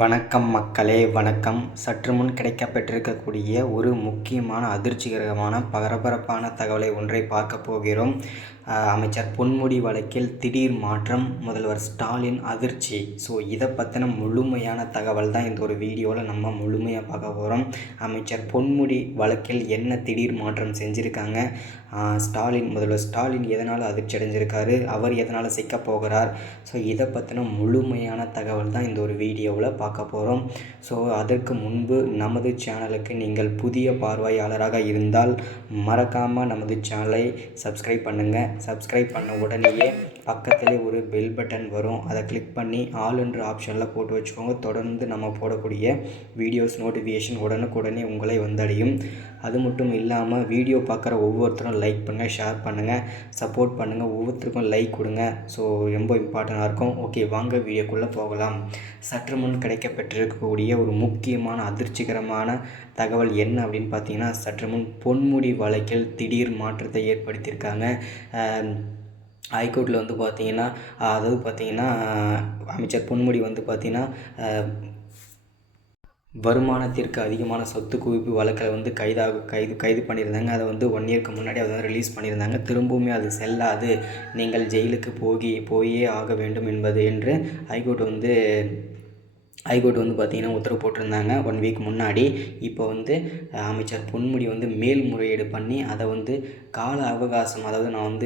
வணக்கம் மக்களே, வணக்கம். சற்று முன் கிடைக்கப்பெற்றிருக்கக்கூடிய ஒரு முக்கியமான அதிர்ச்சிகரமான பரபரப்பான தகவலை ஒன்றை பார்க்க போகிறோம். அமைச்சர் பொன்முடி வழக்கில் திடீர் மாற்றம், முதல்வர் ஸ்டாலின் அதிர்ச்சி. ஸோ இதை பற்றின முழுமையான தகவல் தான் இந்த ஒரு வீடியோவில் நம்ம முழுமையாக பார்க்க போகிறோம். அமைச்சர் பொன்முடி வழக்கில் என்ன திடீர் மாற்றம் செஞ்சுருக்காங்க, முதல்வர் ஸ்டாலின் எதனால் அதிர்ச்சி அடைஞ்சிருக்காரு, அவர் எதனால் சிக்க போகிறார். ஸோ இதை பற்றின முழுமையான தகவல் தான் இந்த ஒரு வீடியோவில் பார்க்க போகிறோம். ஸோ அதற்கு முன்பு நமது சேனலுக்கு நீங்கள் புதிய பார்வையாளராக இருந்தால் மறக்காமல் நமது சேனலை சப்ஸ்கிரைப் பண்ணுங்கள். சப்ஸ்கிரைப் பண்ண உடனேயே பக்கத்திலே ஒரு பெல் பட்டன் வரும், அதை கிளிக் பண்ணி ஆல் என்ற ஆப்ஷனில் போட்டு வச்சுக்கோங்க. தொடர்ந்து நம்ம போடக்கூடிய வீடியோஸ் நோட்டிஃபிகேஷன் உடனுக்குடனே உங்களை வந்தடையும். அது மட்டும் இல்லாமல் வீடியோ பார்க்குற ஒவ்வொருத்தரும் லைக் பண்ணுங்கள், ஷேர் பண்ணுங்கள், சப்போர்ட் பண்ணுங்கள். ஒவ்வொருத்தருக்கும் லைக் கொடுங்க. ஸோ ரொம்ப இம்பார்ட்டண்ட்டாக இருக்கும். ஓகே, வாங்க வீடியோக்குள்ளே போகலாம். சற்று முன் கிடைக்கப்பெற்றிருக்கக்கூடிய ஒரு முக்கியமான அதிர்ச்சிகரமான தகவல் என்ன அப்படின்னு பார்த்தீங்கன்னா, சற்று முன் பொன்முடி வழக்கில் திடீர் மாற்றத்தை ஏற்படுத்தியிருக்காங்க. ஹைகோர்ட்டில் பார்த்தீங்கன்னா அமைச்சர் பொன்முடி பார்த்தீங்கன்னா வருமானத்திற்கு அதிகமான சொத்து குவிப்பு வழக்கில் கைது பண்ணியிருந்தாங்க. அதை 1 இயருக்கு முன்னாடி அதை ரிலீஸ் பண்ணியிருந்தாங்க. திரும்பவுமே அது செல்லாது, நீங்கள் ஜெயிலுக்கு போயே ஆக வேண்டும் என்று ஹைகோர்ட் பார்த்தீங்கன்னா உத்தரவு போட்டிருந்தாங்க 1 வீக் முன்னாடி. இப்போ அமைச்சர் பொன்முடி மேல்முறையீடு பண்ணி அதை கால அவகாசம், அதாவது நான்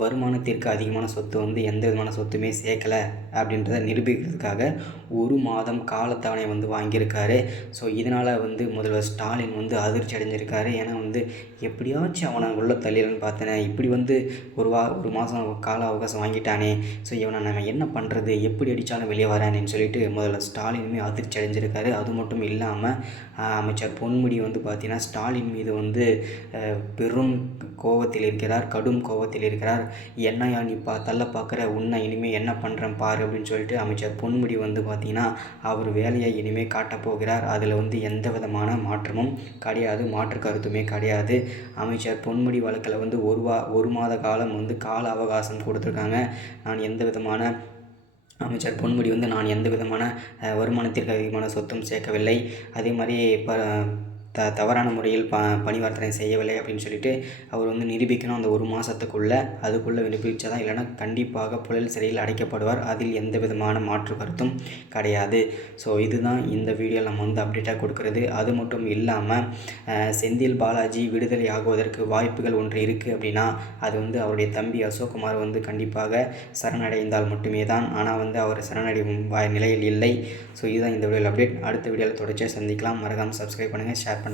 வருமானத்திற்கு அதிகமான சொத்து எந்த விதமான சொத்துமே சேர்க்கலை அப்படின்றத நிரூபிக்கிறதுக்காக 1 மாதம் காலத்தவணை வாங்கியிருக்காரு. ஸோ இதனால் முதல்வர் ஸ்டாலின் அதிர்ச்சி அடைஞ்சிருக்காரு. ஏன்னா எப்படியாச்சும் அவனை உள்ள தள்ளிடன்னு பார்த்தேனே, இப்படி ஒரு மாதம் கால அவகாசம் வாங்கிட்டானே, ஸோ இவனை நம்ம என்ன பண்ணுறது, எப்படி அடித்தாலும் வெளியே வரானேன்னு சொல்லிட்டு முதல்வர் ஸ்டாலினுமே அதிர்ச்சி அடைஞ்சிருக்காரு. அது மட்டும் இல்லாமல் அமைச்சர் பொன்முடி பார்த்தீங்கன்னா ஸ்டாலின் மீது பெரும் கோபத்தில் இருக்கிறார், கடும் கோபத்தில் இருக்கிறார். என்னையா நீ தள்ள பார்க்குற, உன்னை இனிமேல் என்ன பண்ணுறேன் பாரு அப்படின்னு சொல்லிட்டு அமைச்சர் பொன்முடி பார்த்தீங்கன்னா அவர் வேலையை இனிமேல் காட்டப்போகிறார். அதில் எந்த விதமான மாற்றமும் கிடையாது, மாற்று கருத்துமே கிடையாது. அமைச்சர் பொன்முடி வழக்கில் ஒரு மாத காலம் கால அவகாசம் கொடுத்துருக்காங்க. அமைச்சர் பொன்முடி நான் எந்த விதமான வருமானத்திற்கு அதிகமான சொத்தும் சேர்க்கவில்லை, அதே மாதிரி தவறான முறையில் பணிவர்த்தனை செய்யவில்லை அப்படின்னு சொல்லிட்டு அவர் நிரூபிக்கணும். அந்த 1 மாதத்துக்குள்ளே அதுக்குள்ளே நிரூபித்ததான், இல்லைனா கண்டிப்பாக புழல் சிறையில் அடைக்கப்படுவார். அதில் எந்த விதமான மாற்று கருத்தும் கிடையாது. ஸோ இதுதான் இந்த வீடியோவில் நம்ம அப்டேட்டாக கொடுக்குறது. அது மட்டும் இல்லாமல் செந்தில் பாலாஜி விடுதலை ஆகுவதற்கு வாய்ப்புகள் ஒன்று இருக்குது அப்படின்னா அது அவருடைய தம்பி அசோக்குமார் கண்டிப்பாக சரணடைந்தால் மட்டுமே தான். ஆனால் அவர் சரணடையும் நிலையில் இல்லை. ஸோ இதுதான் இந்த வீடியோவில் அப்டேட். அடுத்த வீடியோவில் தொடர்ச்சியாக சந்திக்கலாம். மறக்காமல் சப்ஸ்கிரைப் பண்ணுங்கள், ஷேர்